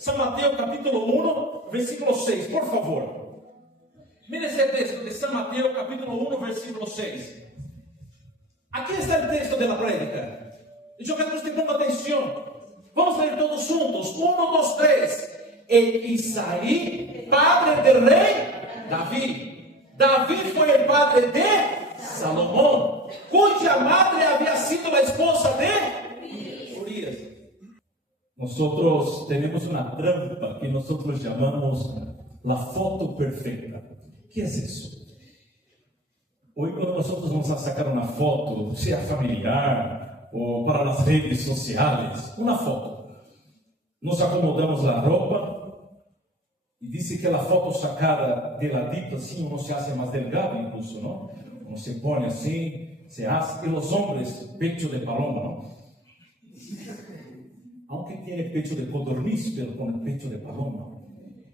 São Mateus capítulo 1, versículo 6, por favor. Mire esse texto de São Mateus capítulo 1, versículo 6. Aqui está o texto da prédica. E eu quero que você ponga atenção. Vamos ler todos juntos. 1, 2, 3. E Isaí, padre del rei Davi. Davi foi o padre de Salomão, cuja madre havia sido a esposa de Urias. Nós temos uma trampa que nós chamamos a foto perfeita. O que é isso? Hoje, quando nós vamos a sacar uma foto, seja familiar ou para as redes sociais, uma foto, nos acomodamos a roupa e diz que a foto sacada de ladito assim, uno se hace mais delgado incluso, não? Uno se põe assim, se hace, e os homens, pecho de paloma, não? Aunque tem pecho de codorniz, pero com pecho de paloma.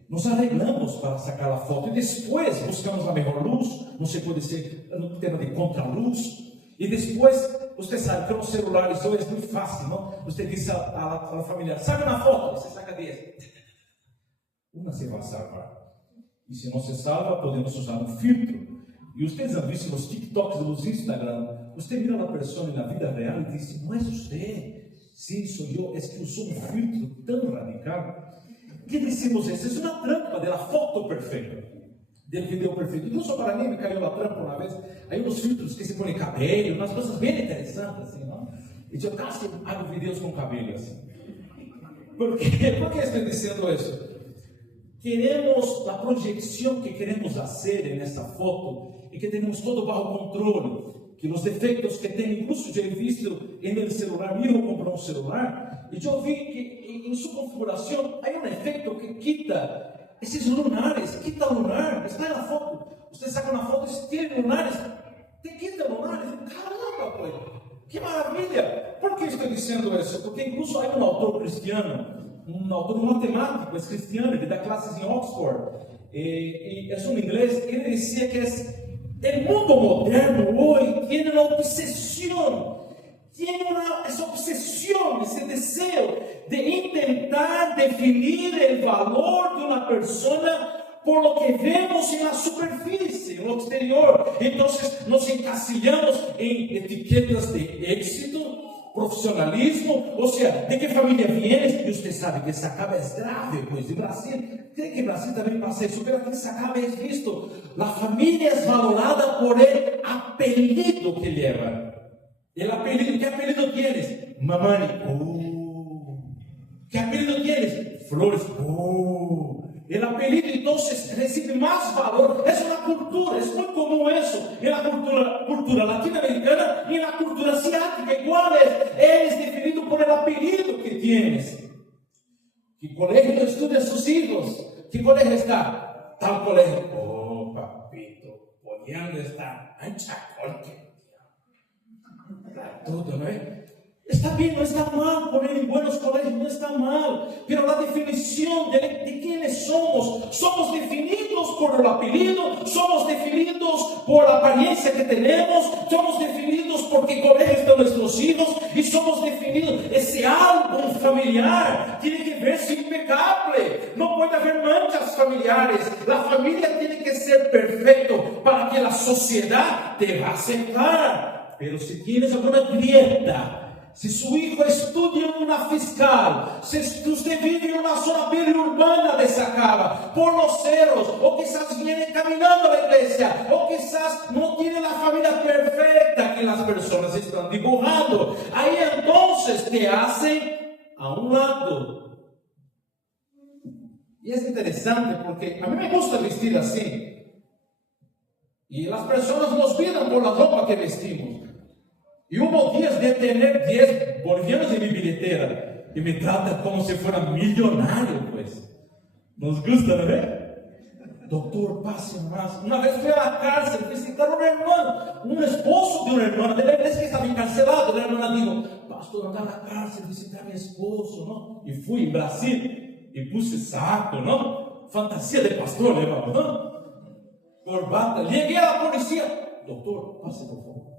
Nos arreglamos para sacar a foto e depois buscamos a melhor luz, não se pode ser no tema de contraluz. E depois, você sabe que os celulares hoje é muito fácil, não? Você diz à família, saca uma foto, você saca 10. Uma se vai salvar. E se não se salva, podemos usar um filtro. E vocês han visto nos TikToks, nos Instagram, você mira a pessoa na vida real e diz, não é você, sim, sou eu, é que usou um filtro tão radical. Que dizemos isso? É uma trampa da foto perfeita, do vídeo perfeito. Incluso para mim me caiu a trampa uma vez. Aí uns filtros que se põem cabelo, umas coisas bem interessantes, assim, não? E eu quase hago vídeos com cabelo, assim. Por quê? Por que estou dizendo isso? Queremos, a projeção que queremos fazer nessa foto, e que temos todo bajo controle, que os defeitos que tem, incluso eu he visto no celular, meu irmão comprou um celular, e eu vi que em sua configuração, há um efeito que quita esses lunares, quita lunar, está na foto, você saca uma foto e tem lunares, quita lunares, caramba, coisa, que maravilha! Por que estou dizendo isso? Porque incluso há um autor cristiano, um autor matemático, é cristiano, que dá classes em Oxford, e é um inglês, ele dizia que o mundo moderno hoje tem uma obsessão, essa obsessão, esse desejo de tentar definir o valor de uma pessoa por lo que vemos na superfície, no exterior. Então, nos encasilhamos em etiquetas de êxito, profissionalismo, ou seja, de que família vienes, e você sabe que Sacaba é grave, pois de Brasil, creio que Brasil também passa isso, pero aqui em Sacaba é visto, a família é valorada por el apelido que leva. El apelido, ¿qué apelido tienes? Mamani, ¿qué apelido tienes? Flores, El apelido entonces recibe más valor. Es una cultura, es muy común eso en la cultura latinoamericana y en la cultura asiática. Igual es definido por el apelido que tienes. ¿Qué colegio estudian sus hijos? ¿Qué colegio está? Tal colegio. Papito, podían estar en Chacolque. Todo, ¿no es? Está bien, no está mal poner en buenos colegios, no está mal, pero la definición de quiénes somos definidos por el apelido, somos definidos por la apariencia que tenemos, somos definidos por qué colegio están nuestros hijos y somos definidos. Ese álbum familiar tiene que verse impecable, no puede haber manchas familiares, la familia tiene que ser perfecto para que la sociedad te va a aceptar, pero si tienes alguna grieta, se seu hijo estudia em uma fiscal, se você vive em uma zona periurbana de Sacaba, por los cerros, ou quizás viene caminando a la igreja, ou quizás não tiene a família perfeita que as pessoas estão dibujando, aí entonces te hacen a um lado. E é interessante porque a mim me gusta vestir assim, e as pessoas nos miram por a roupa que vestimos. E hubo días de tener 10 bolivianos en mi billetera y me tratan como si fuera millonario, pues. Nos gusta, ¿no? Doctor, pase más. Una vez fui a la cárcel visitar a un hermano, un esposo de una hermana de la iglesia que estaba encarcelado. La hermana dijo, pastor, anda a la cárcel visitar a mi esposo, ¿no? Y fui en Brasil y puse saco, ¿no? Fantasía de pastor, ¿no? Corbata. Llegué a la policía. Doctor, pase por favor.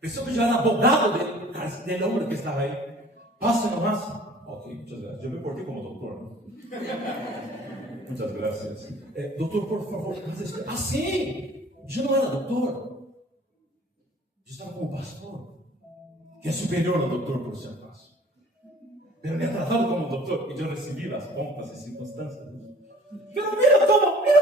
Pensou que já era abogado del homem que estava aí. Passa nomás. Ok, muchas gracias. Yo me porté como doctor, ¿no? Muchas gracias. Doutor, por favor, assim, eu não era doutor. Eu estava como pastor, que é superior ao doutor, por si acaso. Pero me ha tratado como doctor e eu recebi as pompas e circunstâncias. Pero mira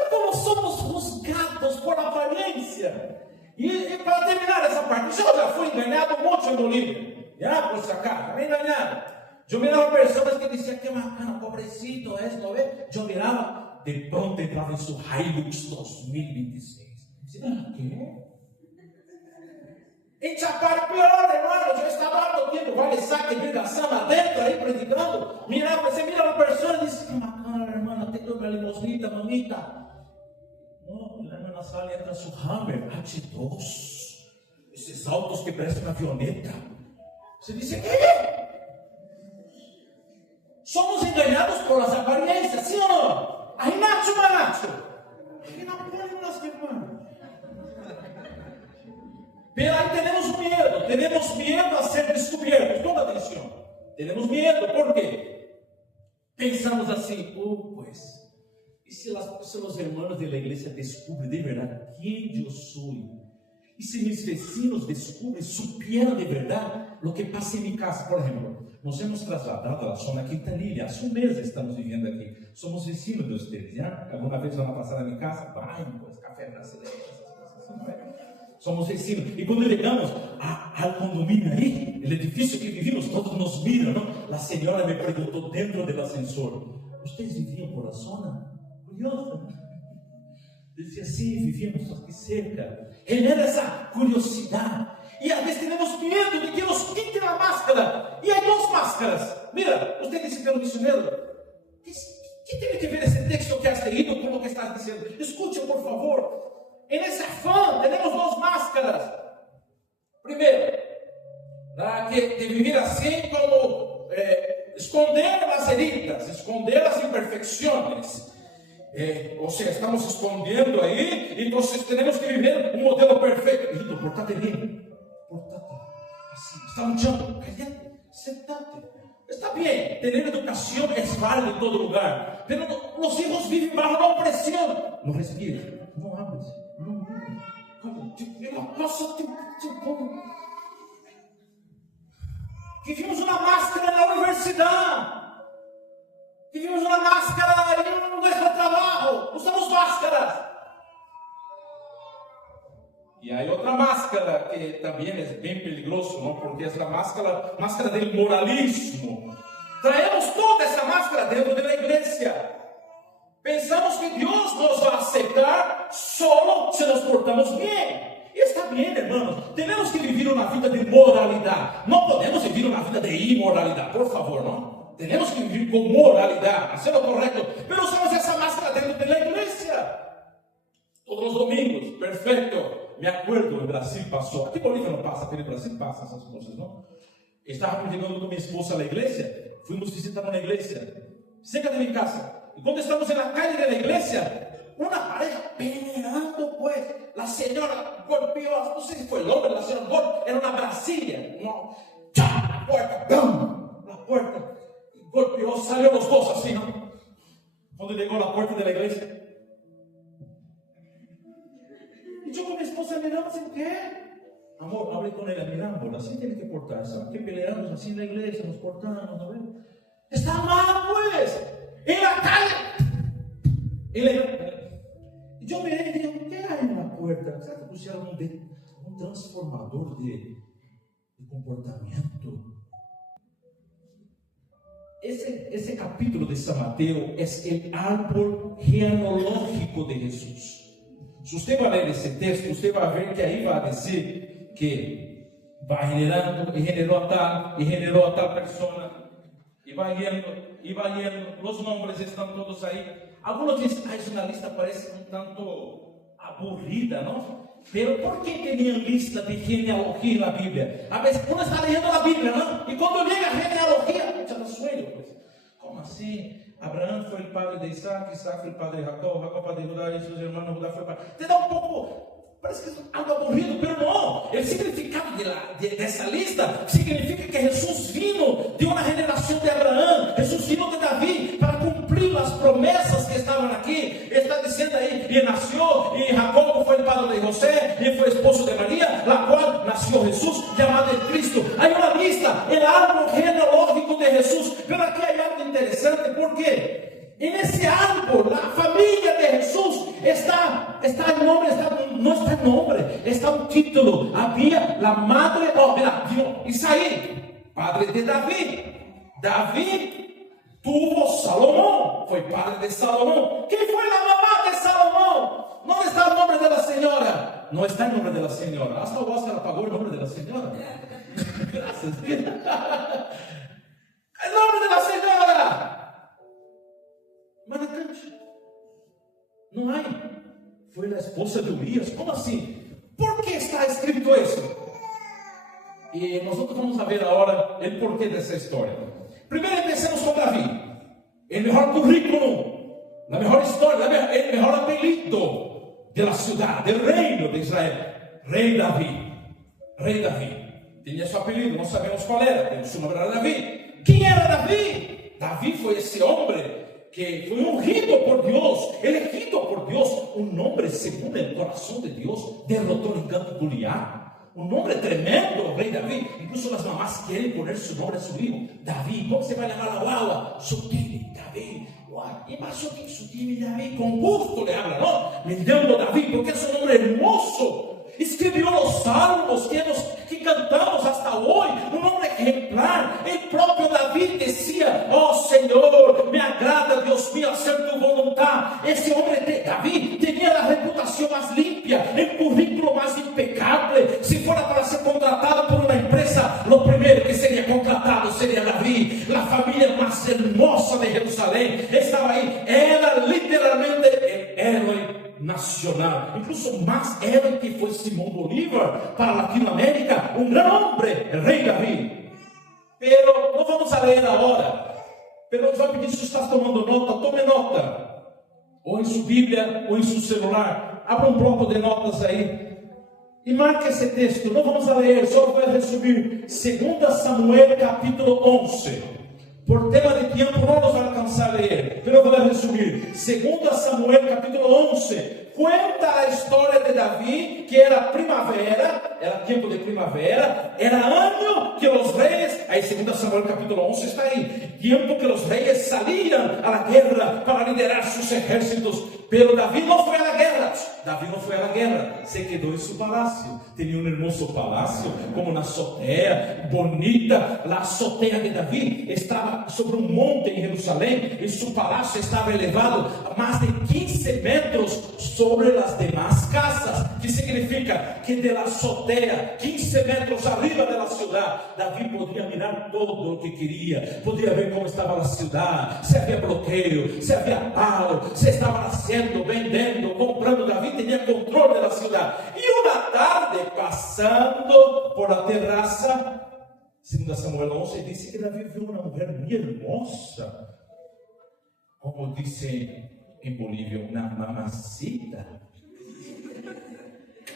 como somos juzgados por aparência. E para terminar essa parte, eu já fui enganado mucho en Bolívia. Já, por si acaso, me enganado. Eu mirava pessoas que diziam que bacana, pobrecito, esto, ¿ves? Eu mirava, de pronto entrava em seu Hilux 2026. Dizia, ¿quê? Em Chapare, pior, hermano, eu estava todo tempo, vale saque de ligação lá dentro, aí predicando. Mirava, você mira uma pessoa e diz, que bacana, hermano, tem uma limosnita, mamita. No, lá na sala entra su Hammer, H2, esses autos que parecem uma avioneta. Você diz, ¿quê? Somos enganados por as aparências, sim ou não? Aí, macho, macho. Que não podem nas irmãs. Pero aí temos medo a ser descobertos. Toda atenção. Temos medo, por quê? Pensamos assim, pues, e se os hermanos da igreja descobrem de verdade quem eu sou? E se meus vecinos descobrem, supieram de verdade o que passa em minha casa? Por exemplo, nos hemos trasladado à zona Quintanilha. Há um mês estamos vivendo aqui. Somos vecinos de vocês, já? Alguma vez vão passar na minha casa? Vai, pues, café brasileiro, essas coisas, não é? Somos vecinos. E quando chegamos ao condomínio aí, o edifício que vivimos, todos nos miram, não? A senhora me perguntou dentro do ascensor, vocês viviam por a zona? Curioso. Dizia, sim, vivíamos aqui cerca. Genera essa curiosidade. E às vezes temos medo de que nos quitem a máscara. E há duas máscaras. Mira, você disse que era um missionário. Que tem que ver esse texto que has leído com o que estás dizendo? Escute, por favor. E nesse afã, temos duas máscaras. Primeiro, de viver assim como esconder as heridas, esconder as imperfeições. Ou seja, estamos escondendo aí, então temos que viver um modelo perfeito. Lindo, portate bem. Portate assim. Está luchando. Cállate, sentate. Está bem, ter educação é válido em todo lugar. Mas os filhos vivem bajo uma opressão. Não respires, não hables, não mires. Eu posso te vivimos uma máscara na universidade. Vivimos uma máscara em nosso trabalho. Usamos máscaras. E há outra máscara que também é bem perigoso, não? Porque é a máscara do moralismo. Traemos toda essa máscara dentro da igreja. Pensamos que Deus nos vai aceitar solo se nos portamos bem. E está bem, irmãos. Temos que viver uma vida de moralidade. Não podemos viver uma vida de imoralidade, por favor, não? Temos que viver com moralidade, hacer o correto. Mas usamos essa máscara dentro da igreja. Todos os domingos, perfeito. Me acuerdo, o Brasil passou. Aqui em Bolívia não passa, aqui no Brasil passa essas coisas, não? Estávamos chegando com minha esposa à igreja. Fomos visitar uma igreja cerca de minha casa. E quando estamos na calle da igreja, uma pareja peleando, pues. A senhora golpeou, não sei se foi o homem, a senhora golpeou, era uma Brasília. A porta, pum, a porta. Golpeou, saiu os dois assim, não? Quando chegou na porta da igreja. E eu com minha esposa miramos assim, o quê? Amor, hablé com ela, miramos, assim tem que portar, sabe? Que peleamos assim na igreja, nos portamos, não é? Está mal, pues. Em la calle. E eu mirei e disse, o que há aí na porta? Será que puseram um transformador de comportamento? Esse capítulo de São Mateus é o árbol genealógico de Jesus. Se você vai ler esse texto, você vai ver que aí vai dizer que vai generando, e generou a tal pessoa, e vai indo, os nomes estão todos aí. Alguns dizem, essa lista parece um tanto aburrida, não? Pero por que tinham lista de genealogia na Bíblia? A vezes uno está lendo a Bíblia, não? E quando chega a genealogia, já não sueño, pues. Como assim? Abraão foi o padre de Isaac, Isaac foi o padre de Jacob, Jacob padre de Judá, e seus irmãos Judá foi o padre. Te dá um pouco, parece que é algo aburrido, pero não. O significado dessa lista significa que Jesus vino de uma geração de Abraão. Jesús vino de David para cumplir las promesas que estaban aquí. Está diciendo ahí, y nació, y Jacobo fue el padre de José, y fue esposo de María, la cual nació Jesús, llamado el Cristo. Hay una lista, el árbol genealógico de Jesús. Pero aquí hay algo interesante, porque en ese árbol, la familia de Jesús está el nombre, no está el nombre, está un título. Había la madre, Isaí, padre de David. David tuvo Salomón, fue padre de Salomón. ¿Quién fue la mamá de Salomón? ¿Dónde está el nombre de la señora? No está el nombre de la señora. Hasta o Oscar apagó el nombre de la señora. Gracias. El nombre de la señora. Manacante. No hay. Fue la esposa de Urias. ¿Cómo así? ¿Por qué está escrito eso? Y nosotros vamos a ver ahora el porqué de esa historia. Primero empecemos con David. El mejor currículum, la mejor historia, el mejor apellido de la ciudad, del reino de Israel. Rey David. Rey David. Tenía su apellido, no sabemos cuál era, pero su nombre era David. ¿Quién era David? David fue ese hombre que fue ungido por Dios, elegido por Dios, un hombre según el corazón de Dios, derrotó el gigante Goliat. Un nombre tremendo, rey David. Incluso las mamás quieren poner su nombre a su hijo. David, ¿cómo se va a llamar la guagua? Sotile, David. Y más Sotile, David, con gusto le habla, ¿no? Me llamo David porque es un nombre hermoso. Escribió los salmos que cantamos hasta hoy. Un hombre ejemplar. El propio David decía: oh Señor, me agrada, Dios mío, hacer tu voluntad. Ese hombre de David tenía la reputación más limpia, el currículo más impecable. Si fuera para ser contratado por una empresa, lo primero que sería contratado sería David. La familia más hermosa de Jerusalén estaba ahí. Era literalmente el héroe nacional, incluso más héroe que fue Simón Bolívar para Latinoamérica, un gran hombre, el rey David. Pero no vamos a leer ahora, pero yo pedir si estás tomando nota, tome nota, ou em sua Bíblia, ou em seu celular, abra um bloco de notas aí, e marque esse texto. Não vamos a ler, só vou resumir, 2 Samuel capítulo 11, por tema de tempo não nos vai alcançar a ler, mas eu vou resumir. 2 Samuel capítulo 11 conta a história de Davi, que era primavera, era tempo de primavera, era ano que os reis, aí 2 Samuel capítulo 11 está aí, tempo que os reis saliam a la guerra para liderar seus exércitos, pero Davi não foi a la guerra, se quedou em seu palácio, tinha um hermoso palácio, como na azotea, bonita, a azotea de Davi estava sobre um monte em Jerusalém, e seu palácio estava elevado a mais de 15 metros sobre as demais casas, que significa que de la azotea, 15 metros arriba da cidade, Davi podia mirar todo o que queria, podia ver como estava a cidade, se havia bloqueio, se havia paro, se estava nascendo, vendendo, comprando. Davi tinha controle da cidade. E uma tarde, passando por a terraça, 2 Samuel 11, disse que Davi viu uma mulher muito hermosa, como disse em Bolívia, uma mamacita,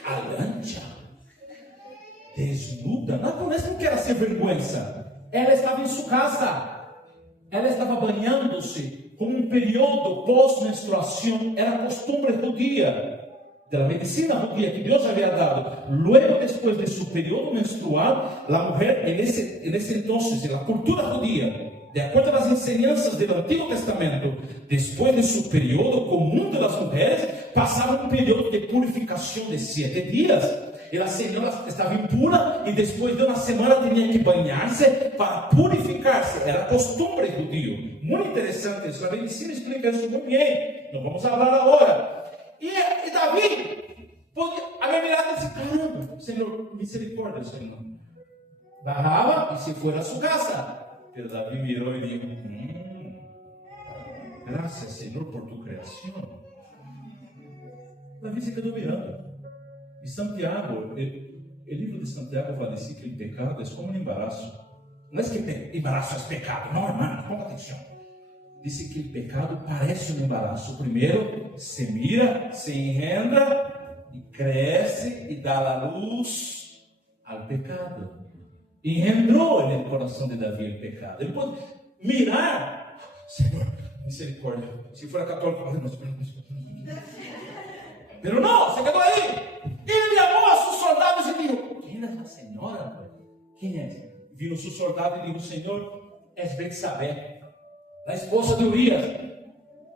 calancha, desnuda. Na japonesa não quer ser vergonha. Ela estava em sua casa, ela estava banhando-se como um período pós-menstruação, era costumbre judia, da medicina judia que Deus havia dado. Luego, depois de seu período menstrual, a mulher, nesse entonces, na cultura judia, de acordo com as enseñanças do Antigo Testamento, depois de seu período comum das mulheres, passava um período de purificação de 7 dias. E a senhora estava impura e depois de uma semana tinha que banhar-se para purificar-se. Era costumbre judío. Muito interessante isso. A medicina explica isso muito bem. Não vamos falar agora. E Davi havia mirado e disse: caramba, Senhor, misericórdia, Senhor. Barrava e se foi a sua casa. Pero Davi mirou e disse: graças, Senhor, por tu criação. Davi se quedou mirando. E Santiago, o livro de Santiago vai dizer que o pecado é como um embaraço. Não é que embaraço é pecado, não, irmão, ponga atenção. Diz que o pecado parece um embaraço. Primeiro, se mira, se engendra, e cresce, e dá a luz ao pecado. Engendrou no coração de Davi o pecado. Ele pode mirar Senhor, misericórdia. Se for católico, pero não, se quedou aí. Ele amou a sus soldados e dijo: ¿Quién es la señora? ¿Quién es? Vino su soldado y dijo: Señor, es Betsabé, la esposa de Urias,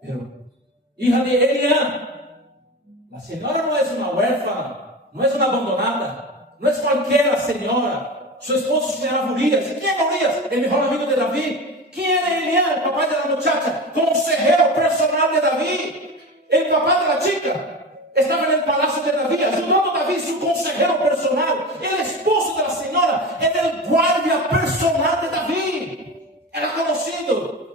pero hija de Eliam. La señora no es una huérfana, no es una abandonada, no es cualquiera señora. Su esposo se llamaba Urias. ¿Y quién era Urias? El mejor amigo de David. ¿Quién era Eliam? El papá de la muchacha, consejero personal de David. El papá de la chica estaba en el palacio de David, ayudando a David, su consejero personal. El esposo de la señora era el guardia personal de David. Era conocido.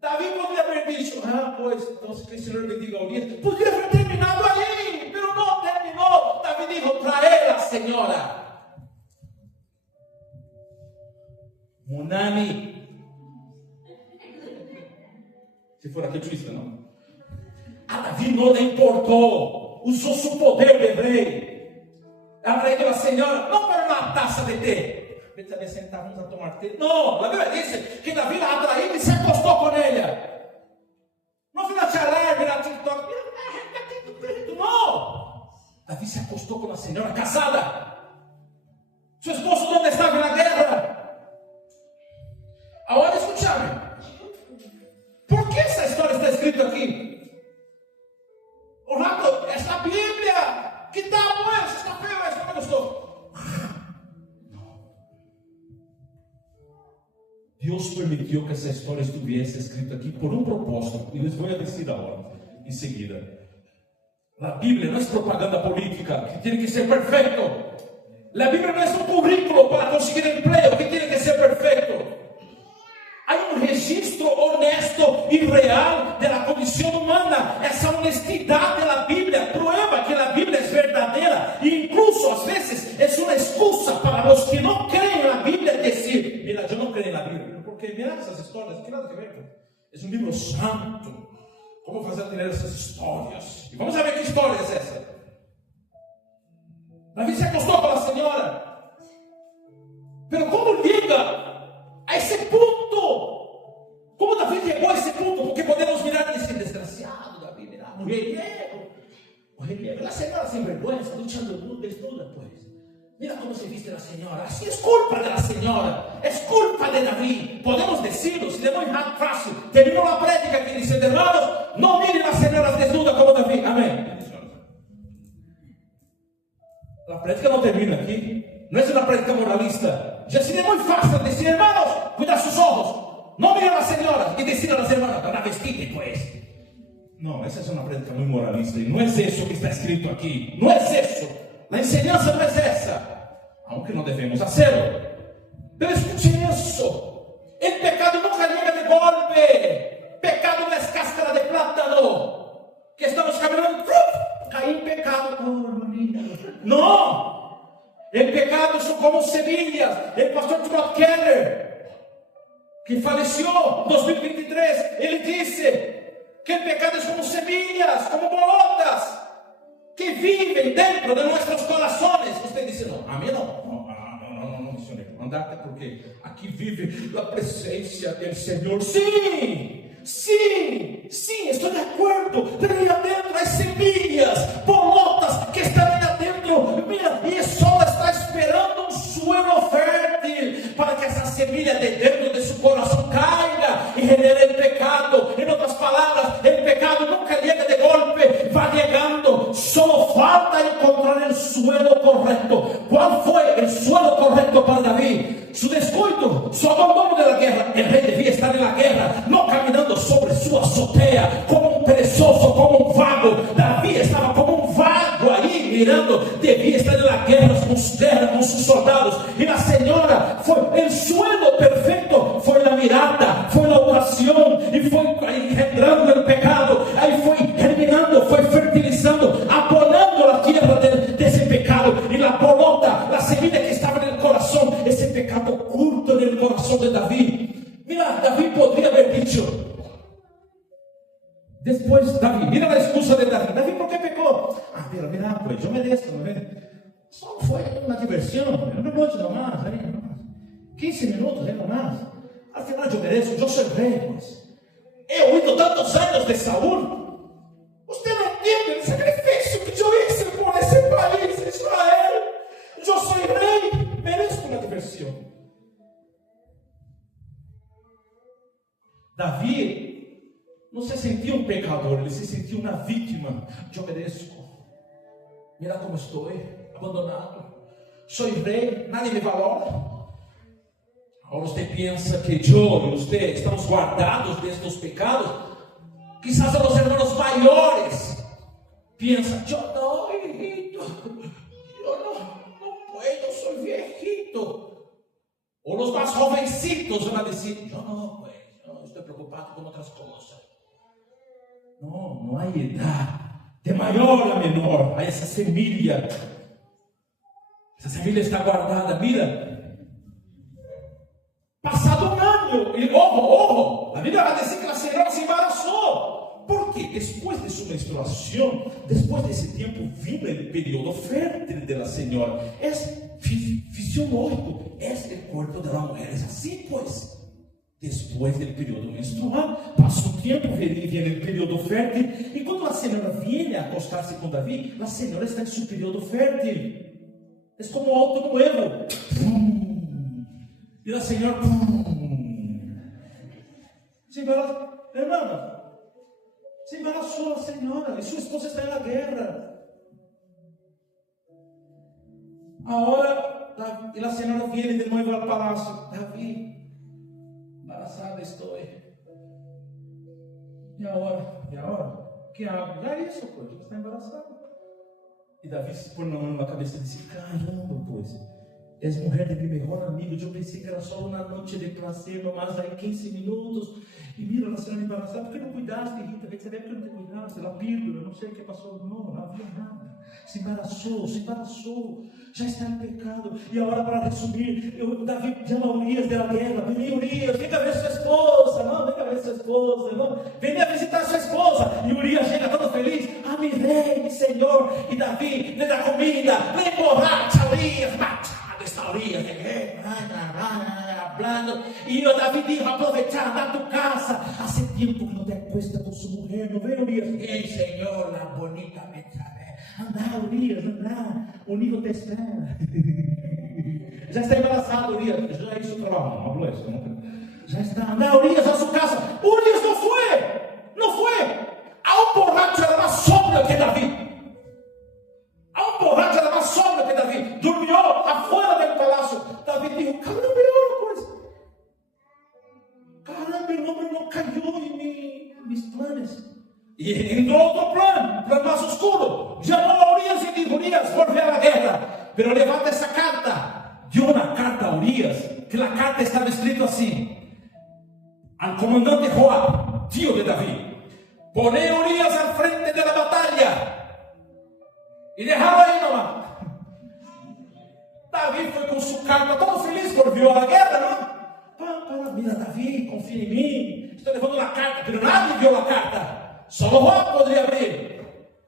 David podría haber dicho: pues entonces que el Señor bendiga a Urias. Podría haber terminado ahí, pero no terminó. David dijo: trae la señora. Munani. Si fuera quechuista, ¿no? A David no le importó. Usó su poder de rey. Ha traído a la señora, no para una taza de té. Vete a sentar, vamos a tomar té. No, la Biblia dice que David la atraído y se acostó con ella. No fue a charlar, mira TikTok. No. David se acostó con la señora casada. Su esposo, ¿dónde estaba en la guerra? Ahora escúchame. ¿Por qué esta historia está escrita aquí? Orlando, es la Biblia. ¿Qué tal, pues? Está feo eso, no me gustó. Dios permitió que esa historia estuviese escrita aquí por un propósito. Y les voy a decir ahora, enseguida. La Biblia no es propaganda política, que tiene que ser perfecto. La Biblia no es un currículo para conseguir empleo, que tiene que ser perfecto. Hay un registro honesto y real de la condición humana. Esa honestidad de la Biblia prueba que la Biblia es verdadera. E incluso a veces es una excusa para los que no creen en la Biblia decir: mira, yo no creo en la Biblia. Porque mira esas historias, ¿qué nada que ver? Es un libro santo. ¿Cómo vas a tener esas historias? Y vamos a ver qué historia es esa. David se acostó con la señora. Pero ¿cómo llega a ese punto? ¿Cómo David llegó a ese punto? Porque podemos mirar y decir: desgraciado David, mira, mujeriego. La señora sin vergüenza, luchando desnuda, pues. Mira cómo se viste la señora. Así es culpa de la señora, es culpa de David. Podemos decirlo, si le muy fácil. Terminó la prédica que dice: hermanos, no miren las señoras desnudas como David. Amén. La prédica no termina aquí. No es una prédica moralista. Ya sería muy fácil decir: hermanos, cuidad sus ojos, no miren a las señoras, y decir a las hermanas: van a vestir pues. No, esa es una prédica muy moralista. Y no es eso que está escrito aquí. No es eso. La enseñanza no es esa. Aunque no debemos hacerlo. Pero escuchen eso. El pecado nunca llega de golpe. Pecado no es cáscara de plátano. Que estamos caminando, caí en pecado. No. El pecado son como semillas. El pastor Trot Keller, que falleció en 2023, él dice que el pecado es como semillas, como bolotas, que viven dentro de nuestros corazones. Usted dice: no, a mí no, misionero, andate, porque aquí vive la presencia del Señor. Sí, estoy de acuerdo, pero ahí adentro hay semillas, bolotas que están ahí adentro. Mira, y solo está esperando un suelo fértil para que esa semilla de dentro de su corazón caiga y genere el pecado. En otras palabras, el pecado nunca llega de golpe, va llegando. Solo falta encontrar el suelo correcto. ¿Cuál fue el suelo correcto para David? Su descuido, su abandono de la guerra. El rey debía estar en la guerra, no caminando sobre su azotea como un perezoso, como un vago. David estaba como un vago ahí mirando. Debía estar en la guerra con sus soldados. Y la señora fue el suelo perfecto. Fue la mirada, fue la oración, y fue engendrando el pecado. Ahí fue germinando, fue fertilizando, abonando la tierra de ese pecado. Y la bolota, la semilla que estaba en el corazón, ese pecado oculto en el corazón de David. Mira, David podría haber dicho después, David, mira la excusa de David. David, ¿por qué pecó? Mira, pues yo merezco, solo fue una diversión, una noche nomás, 15 minutos, nomás. Afinal, eu mereço, eu sou rei, mas eu oído tantos anos de Saúl. Você não entende o sacrifício que eu hice por esse país, Israel. Eu sou rei, mereço uma diversão. Davi não se sentia um pecador, ele se sentia uma vítima. Eu mereço. Mira como estou, abandonado. Sou rei, nadie me valora. Ahora você pensa que eu e você estamos guardados destes pecados. Quizás a los hermanos maiores piensan, yo no, hijito, yo no puedo, soy viejito. O los más jovencitos van a decir, yo no, pues, yo estoy preocupado con otras cosas. No hay edad, de mayor a menor, hay esa semilla. Essa semilla está guardada, mira. Passado um ano, e a Bíblia vai dizer que a senhora se embaraçou. Por quê? Depois de sua menstruação, depois desse tempo, vino o período fértil da senhora. É fisiológico, é o corpo da mulher, é assim, pois. Depois do período menstrual, passa um tempo, vem o período fértil, e quando a senhora vem a acostar-se com Davi, a senhora está em seu período fértil. É como alto nuevo. E a senhora se embaraçou, irmã, se embaraçou a senhora, e sua esposa está na guerra. Agora, e a senhora vem de novo ao palácio. Davi, embaraçada estou. E agora? Que hago? Já é isso, pois, está embaraçada. E Davi se põe na mão na cabeça e disse, caramba, pois, és mulher de meu melhor amigo. Eu pensei que era só uma noite de prazer, mas aí 15 minutos. E mira, a senhora embaraçada, por que não cuidaste, Rita? Você deve que não te cuidaste, a pílula, não sei o que passou. Não havia nada. Se embaraçou, já está em pecado. E agora, para resumir, Davi chama Urias da guerra. Vem, Urias, vem cá ver sua esposa. Não, vem cá ver sua esposa. Não, vem visitar sua esposa. E Urias chega todo feliz. Mi rei, mi senhor. E Davi lhe dá comida, lhe emborracha Urias, esta Urias, hablando. E o Davi dijo, aprovechar da tu casa. Hace tempo que não te acuesta com sua mulher, não vem, Urias? Ei, senhor, la bonita me trae. Anda, Urias, anda. O nível te espera. Já está embaraçado, Urias. Já é isso o trabalho, não hablo isso. Já está. Anda, Urias, a sua casa. Urias não foi. Há um borracho era mais sobra que Davi. Dormiu afuera do palácio. Davi disse, caramba, o homem não caiu em mis planos. E entrou outro plano mais oscuro. Chamou a Urias e disse, Urias, volve à guerra. Pero levanta essa carta. Deu uma carta a Urias, que na carta estava escrito assim, al comandante Joab, tio de Davi, pone Urias al frente de la batalla. E deixava aí nomás. Davi foi com sua carta todo feliz por vir à guerra, não? Mira, Davi, confia em mim. Estou levando uma carta, mas nadie viu a carta. Só o Joab poderia abrir.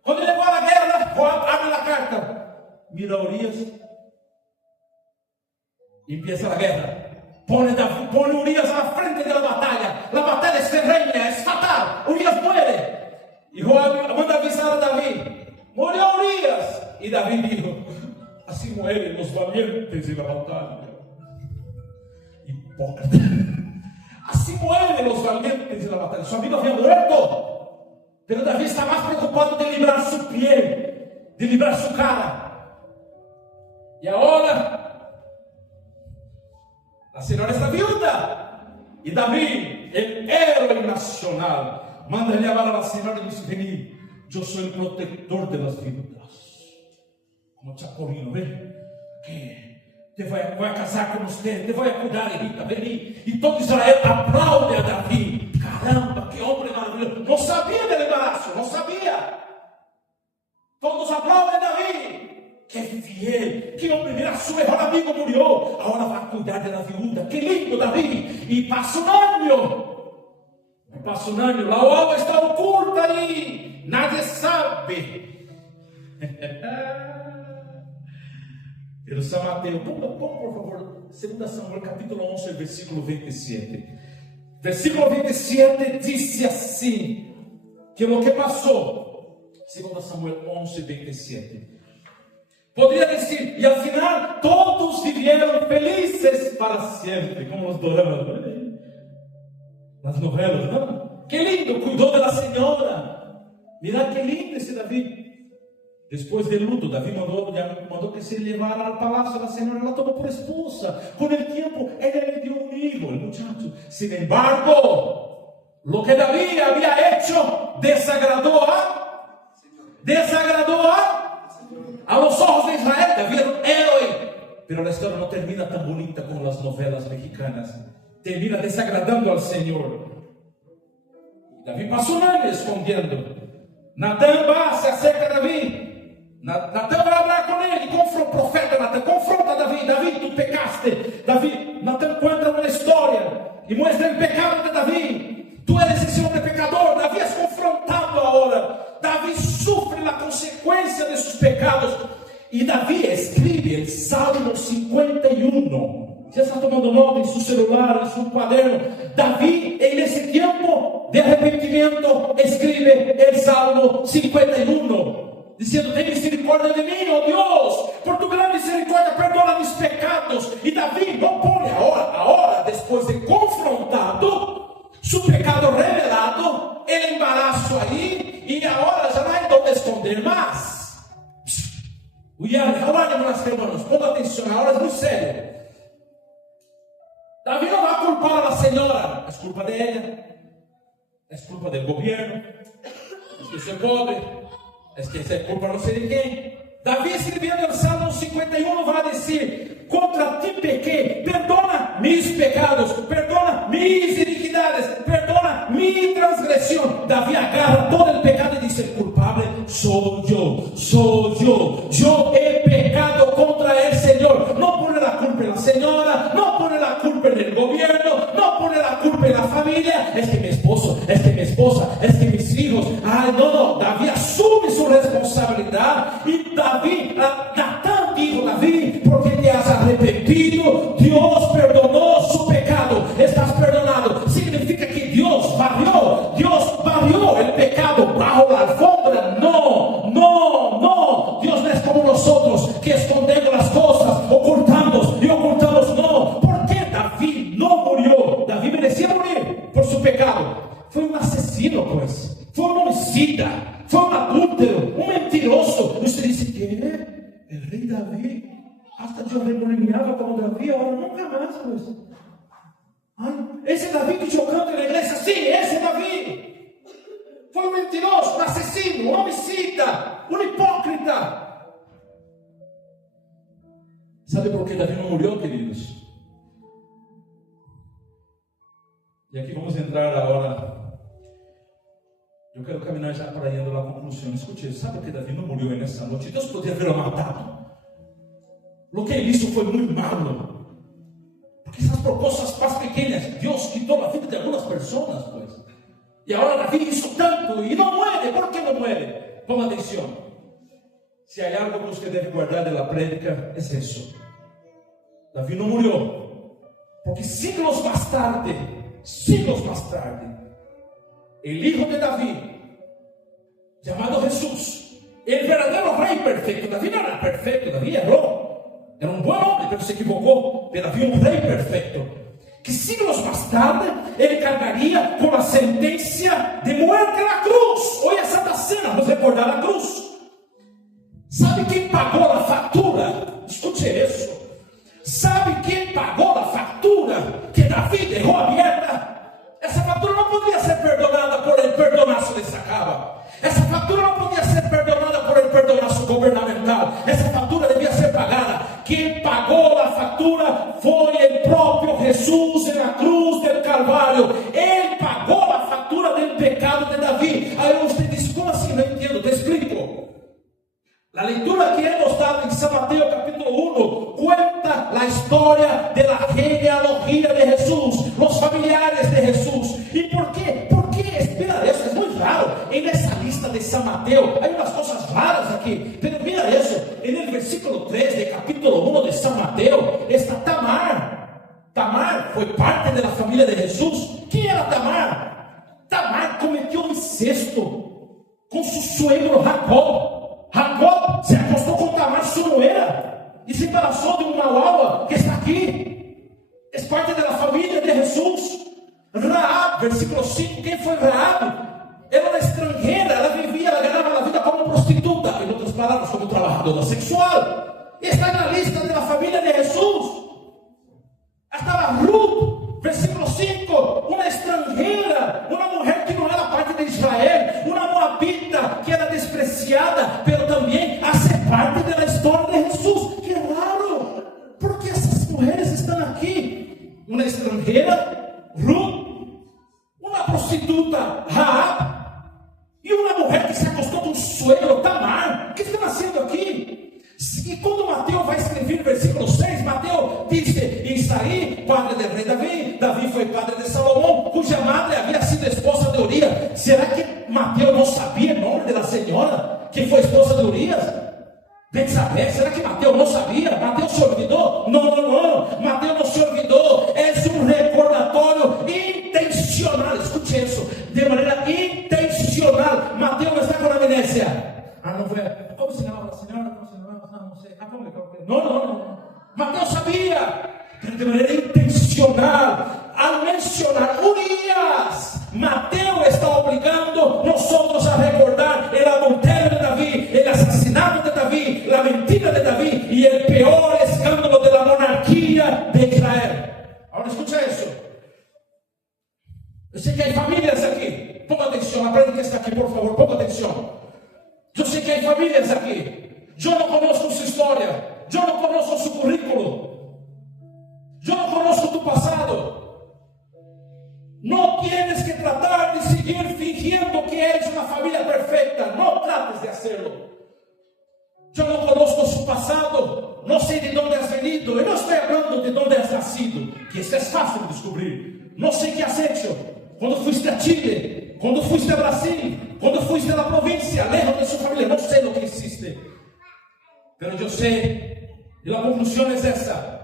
Quando ele levou a guerra, Joab abre a carta. Mira Urias. E empieza a guerra. Pone Urias na frente da batalha. A batalha é terrena, é fatal. Urias muere. E Joab manda avisar a Davi. Murió Urias. E Davi dijo, assim mueren os valientes na batalha. Hipócrita. Assim mueren os valientes na batalha. Seu amigo havia muerto. Pero Davi está mais preocupado de livrar sua piel, de livrar sua cara. E agora, a senhora está viúva. E Davi, o héroe nacional, manda levar a senhora e diz, vem, eu sou o protetor das viúvas. Como Chapolino, ¿ven? Que te voy a casar con usted, te voy a cuidar, hijita, vení. Y todo Israel aplaude a Davi. Caramba, que hombre maravilloso. No sabía del embarazo, no sabía. Todos aplauden a Davi. Que fiel, que hombre, mira, su mejor amigo murió. Ahora va a cuidar de la viuda. Que lindo, Davi. Y pasa un año. La obra está oculta ahí. Nadie sabe. Pero São Mateus, por favor, 2 Samuel capítulo 11, versículo 27. Versículo 27 dice así, que lo que pasó, 2 Samuel 11, 27. Podría decir, y al final todos vivieron felices para siempre, como los doramas, las novelas, ¿no? Qué lindo, cuidó de la señora. Mira qué lindo ese David. Después del luto, David mandó que se llevara al palacio. La señora la tomó por esposa. Con el tiempo, ella le dio un hijo, el muchacho. Sin embargo, lo que David había hecho desagradó a los ojos de Israel. David era un héroe. Pero la historia no termina tan bonita como las novelas mexicanas. Termina desagradando al Señor. David pasó un año escondiendo. Natán va, se acerca a David. Natán vai hablar con él y profeta Natán confronta a David. David, tú pecaste. Natán cuenta una historia y muestra el pecado de David. Tú eres ese hombre pecador. David es confrontado ahora. David sufre la consecuencia de sus pecados. Y David escribe el Salmo 51. Ya está tomando nota en su celular, en su cuaderno. David, en ese tiempo de arrepentimiento, escribe el Salmo 51. Diciendo, ten misericordia de mí, oh Dios, por tu gran misericordia perdona mis pecados. Y David no pone ahora, después de confrontado, su pecado revelado, el embarazo ahí, y ahora ya no hay donde esconder más. Ahora, hermanos, ponga atención, ahora es muy serio. David no va a culpar a la señora, es culpa de ella, es culpa del gobierno, es que soy pobre. Es que se culpa no sé de quién. David escribiendo el Salmo 51 va a decir, contra ti pequé, perdona mis pecados, perdona mis iniquidades, perdona mi transgresión. David agarra todo el pecado y dice, el culpable soy yo, yo he pecado contra el Señor. No pone la culpa en la señora, no pone la culpa en el gobierno, no pone la culpa en la familia, es que mi esposo, es que mi esposa, es que mis hijos. No, David asume su responsabilidad. Y Natán dijo, David, porque te has arrepentido, Dios perdonó su pecado, estás perdonado. Significa que Dios barrió el pecado bajo la alfombra. No, Dios no es como nosotros, que escondemos las cosas, ocultamos. No, ¿por qué David no murió? David merecía morir por su pecado. Fue un asesino, pues. Fue un homicida, fue un adúltero, un mentiroso. Y usted dice, ¿qué? El rey David, hasta yo remolineaba como David, ahora nunca más, pues. Ese David que yo canto en la iglesia, sí, ese David. Fue un mentiroso, un asesino, un homicida, un hipócrita. ¿Sabe por qué David no murió, queridos? Y aquí vamos a entrar ahora. Eu quero caminhar já para indo à conclusão. Escute, sabe que Davi não morreu nessa noite? Deus poderia haberlo matado. Lo que ele hizo foi muito malo. Porque essas por cosas más pequeñas, Deus quitou a vida de algumas pessoas, pues. E agora Davi hizo tanto e não muere. ¿Por que não muere? Ponga atenção. Se há algo que você deve guardar da prédica, é isso. Davi não morreu. Porque siglos más tarde, el hijo de David, llamado Jesús, el verdadero rey perfecto. David no era perfecto, David erró. Era un buen hombre, pero se equivocó. Pero había un rey perfecto, que siglos más tarde, él cargaría con la sentencia de muerte en la cruz. Hoy es Santa Cena, nos recordar la cruz. ¿Sabe quién pagó la factura? Escuche eso. ¿Sabe quién pagó la factura que David dejó abierta? Essa factura não podia ser perdonada por el perdonazo de Sacaba. Essa factura não podia ser perdonada por el perdonazo gubernamental. Essa factura devia ser pagada. Quem pagou a factura foi o próprio Jesus na cruz del Calvário. Ele pagou a factura do pecado de Davi. Aí você diz, como assim? Não entendo, te explico. La lectura que hemos dado en San Mateo capítulo 1 cuenta la historia de la genealogía de Jesús, los familiares de Jesús. ¿Y por qué? Porque, mira eso, es muy raro. En esa lista de San Mateo hay unas cosas raras aquí. Pero mira eso, en el versículo 3 de capítulo 1 de San Mateo está Tamar. Tamar fue parte de la familia de Jesús. ¿Quién era incesto con su suegro Jacob. Jacob se acostó con Tamar, su nuera, y se embarazó de una guagua que está aquí. Es parte de la familia de Jesús. Raab, versículo 5, ¿quién fue Raab? Era una extranjera, ela vivia, ela ganhava la vida como prostituta, em outras palavras, como trabajadora sexual. Está en la lista de la familia de Jesús. Estaba Ruth, versículo 5, una extranjera, una mujer que no era parte de Israel, una moabita que era despreciada, pero también hace parte de la historia de Jesús. ¡Qué raro! ¿Por qué esas mujeres están aquí? Una extranjera, Ruth, una prostituta, Raab, e uma mulher que se acostou com o suegro, Tamar. O que está nascendo aqui? E quando Mateus vai escrever no versículo 6, Mateus disse: Isaí, padre do rei Davi, Davi foi padre de Salomão, cuja madre havia sido esposa de Urias. Será que Mateus não sabia o nome da senhora que foi esposa de Urias? Betsabé, será que Mateus não sabia? Mateus se olvidou? Não, Mateus não se olvidou. É um recordatório intencional. Escute isso, de maneira intencional. Mateus não está com amnésia. Não foi. Como se chama a senhora? Não sei. Não. Mateus sabia, pero de maneira intencional. Al mencionar Urias, Mateus está obrigando nós a recordar o adultério de Davi, o assassinato de Davi, a mentira de Davi e o pior escândalo da monarquia de Israel. Agora escucha isso. Eu sei que há famílias aqui. Ponga atenção, aprende que está aqui, por favor, ponga atenção. Eu sei que há famílias aqui. Eu não conheço sua história. Eu não conheço seu currículo. Eu não conheço tu passado. Não tienes que tratar de seguir fingindo que eres uma família perfeita. Não trates de hacerlo. Eu não conozco su passado. Não sei de onde has venido. Eu não estou falando de onde has nascido, que isso é fácil de descobrir. Não sei que has hecho. Quando fuiste a Chile, quando fuiste a Brasil, quando fuiste a la província, lejos de sua família. Não sei o que existe. Mas eu sei. E a conclusão é essa.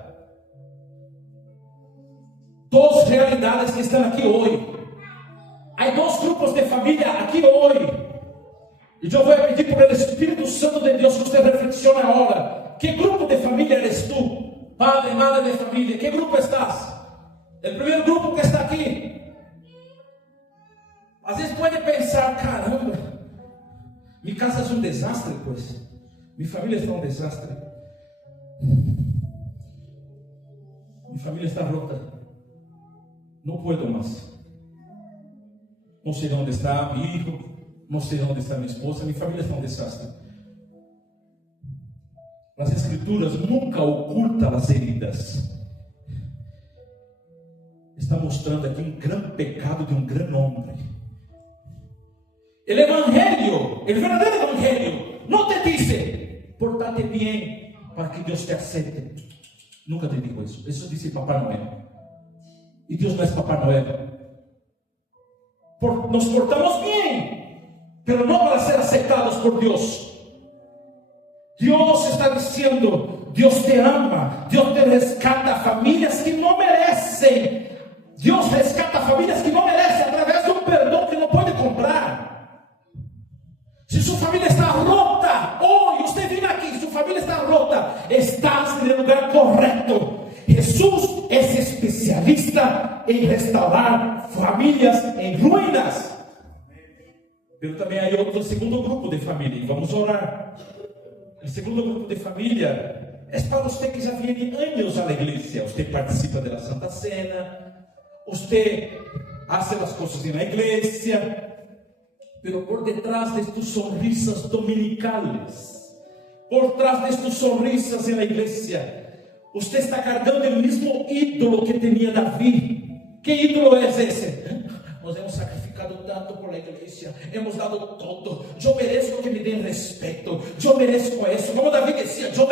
Duas realidades que estão aqui hoje. Há dois grupos de família aqui hoje. E eu vou pedir por el Espírito Santo de Deus que você reflexione agora. Que grupo de família eres tu? Padre, madre de família. Que grupo estás? O primeiro grupo que está aqui. Às vezes pode pensar: caramba, minha casa é um desastre, pois. Minha família está um desastre. Minha família está rota. Não puedo mais. Não sei onde está meu filho, não sei onde está minha esposa, minha família está um desastre. As Escrituras nunca ocultam as heridas. Está mostrando aqui um grande pecado de um grande homem. O Evangelho, o verdadeiro Evangelho, não te diz: portate bem para que Deus te aceite. Nunca te digo isso. Isso disse Papai Noel. E Deus não é Papai Noel. Nos portamos bem, mas não para ser aceitados por Deus. Deus está dizendo: Deus te ama, Deus te rescata famílias que não merecem. Deus rescata famílias que não merecem através de um perdão que não pode comprar. Se sua família está rota, você vem aqui, sua família está rota, estás no lugar correto. Jesus é especialista em restaurar famílias em ruínas. Mas também há outro segundo grupo de família. Vamos orar. O segundo grupo de família é para você que já vem anos à igreja. Você participa da Santa Cena. Você faz as coisas na igreja. Mas por detrás de tus sonrisas dominicales, por trás de tus sonrisas na igreja, você está carregando o mesmo ídolo que tinha Davi. Que ídolo é esse? Nós hemos sacrificado tanto por a igreja, hemos dado todo. Eu mereço que me deem respeito. Eu mereço isso. Como Davi dizia: eu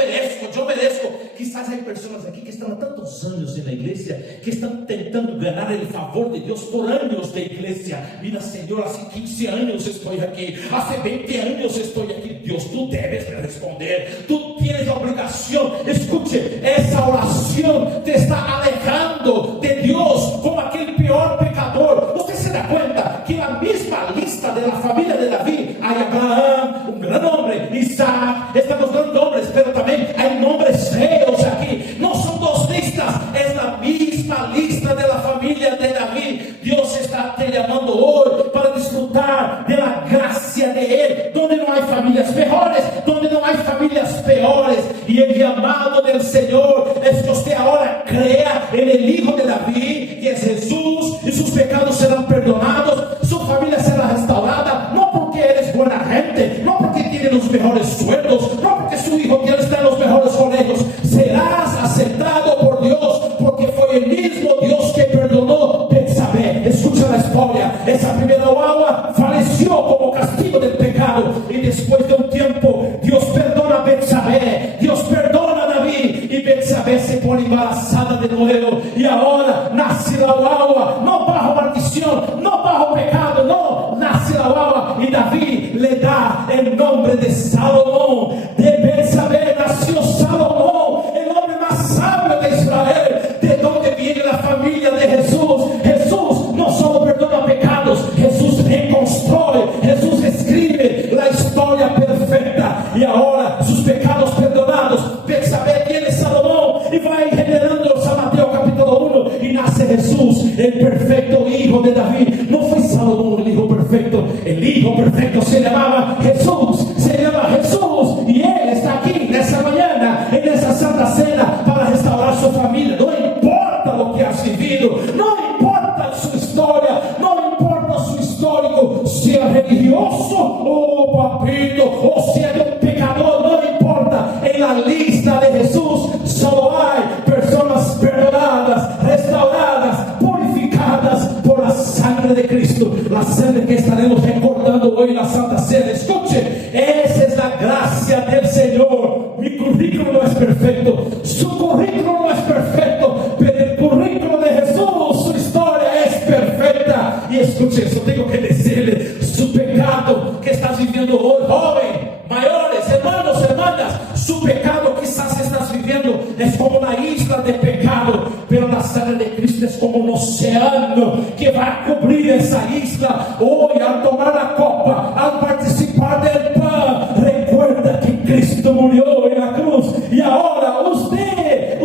mereço. Quizás há pessoas aqui que estão há tantos anos na igreja, que estão tentando ganhar o favor de Deus por anos de igreja. Mira, Senhor, há 15 anos estou aqui, há 20 anos estou aqui. Deus, tu deves me responder. Tu tienes a obrigação. Escute, essa oração te está alejando de Deus como aquele pior pecador. Você se dá conta que a mesma lista de la familia de David hay Abraham, un gran hombre, Isaac, están los grandes hombres, pero también hay nombres feos aquí. No son dos listas, es la misma lista de la familia de David. Dios está te llamando hoy para disfrutar de la gracia de Él, donde no hay familias mejores, donde no hay familias peores. Y el llamado del Señor es que usted ahora crea en el Hijo de David, que es Jesús, y sus pecados serán perdonados, su familia será restaurada, no porque eres buena gente, no porque tiene los mejores sueldos, no porque su hijo quiere estar en los mejores colegios. Serás aceptado por Dios, porque fue el mismo Dios que perdonó Betsabé. Escucha la historia. Esa primera guagua falleció como castigo del pecado, y después de un tiempo Dios perdona a Betsabé, Dios perdona a David, y Betsabé se pone embarazada de nuevo, y ahora nace la guagua, no bajo maldición, no bajo pecado, no, nace la guagua, y David le da el nombre de Salomón. De Betsabé nació Salomón, el hombre más sabio de Israel. ¿De dónde viene la familia de Jesús? Jesús no solo perdona pecados, Jesús reconstruye, Jesús escribe la historia perfecta, y ahora sus pecados perdonados, Betsabé tiene Salomón, y va generando San Mateo capítulo 1, y nace Jesús, el perfecto hijo de David. No fue Salomón el hijo perfecto, el hijo perfecto se llamaba Jesús, se llama Jesús, y Él está aquí en esa mañana, en esa Santa Cena, para restaurar su familia. No importa lo que has vivido, no importa su historia, no importa su histórico, sea religioso o papito, o sea de un pecador, no importa. En la lista de Jesús solo hay personas perdonadas, restauradas, purificadas por la sangre de Cristo, la sangre que estaremos recordando hoy en la Santa Cena. Escuche, esa es la gracia del Señor. Mi currículo no es perfecto, su currículo no es perfecto, pero el currículo de Jesús, su historia es perfecta. Y escuche, eso tengo que decirle, su pecado que estás viviendo hoy, joven, mayores, hermanos, hermanas, su pecado quizás estás viviendo es como una isla de pecado, pero la sangre de Cristo es como un océano que va a cubrir esa isla. Hoy, al tomar la copa, al participar del pan, recuerda que Cristo murió en la cruz, y ahora usted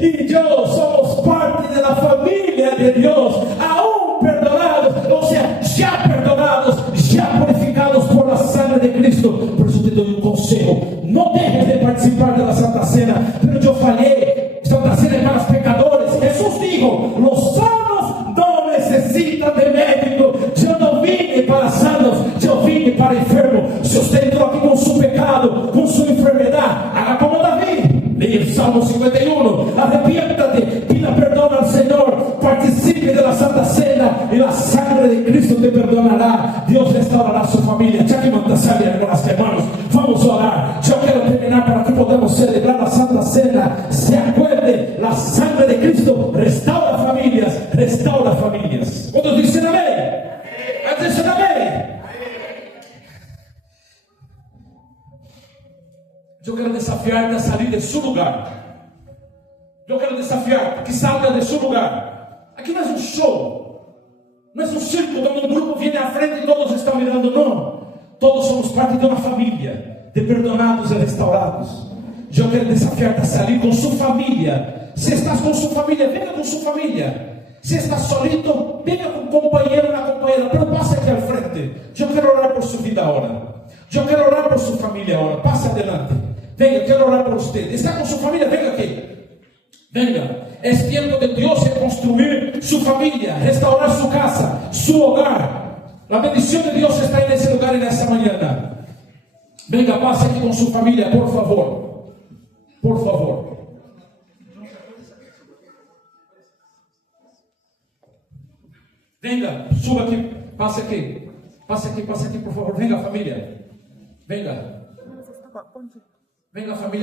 y yo somos parte de la familia de Dios, aún perdonados, o sea, ya perdonados, ya purificados por la sangre de Cristo. Por eso te doy un consejo: no dejes de participar de la Santa Cena. Pero yo fallé, Santa Cena es para los pecadores. Jesús dijo: los sanos no necesitan de médico. Yo no vine para sanos, yo vine para enfermos. Si usted entró aquí con su pecado, con su enfermedad, haga como David. Lee el Salmo 51, arrepiéntate, pida perdón al Señor, participe de la Santa Cena, y la sangre de Cristo te perdonará. Dios restaurará su familia. Ya que mantasale, hermanas y hermanos, vamos a orar. Yo quiero terminar para que podamos celebrar la Santa Cena. Se acuerde, la sangre de Cristo restaura familias, restaura familias. ¿Cuántos dicen amén? Dicen amén. Yo quiero desafiarte a salir de su lugar. Yo quiero desafiarte a que salga de su lugar. Aquí no es un show, no es un circo donde un grupo viene a frente y todos están mirando. No, todos somos parte de una familia de perdonados y restaurados. Yo quiero desafiarte a salir con su familia. Si estás con su familia, venga con su familia. Si estás solito, venga con un compañero, una compañera, pero pase aquí al frente. Yo quiero orar por su vida ahora. Yo quiero orar por su familia ahora. Pase adelante. Venga, quiero orar por usted. Está con su familia, venga aquí. Venga. Es tiempo de Dios reconstruir su familia, restaurar su casa, su hogar. La bendición de Dios está en ese lugar en esta mañana. Venga, pase aquí con su familia, por favor. Por favor. Venga, suba aquí, pase aquí. Pase aquí, por favor. Venga, familia. Venga. Venga, familia.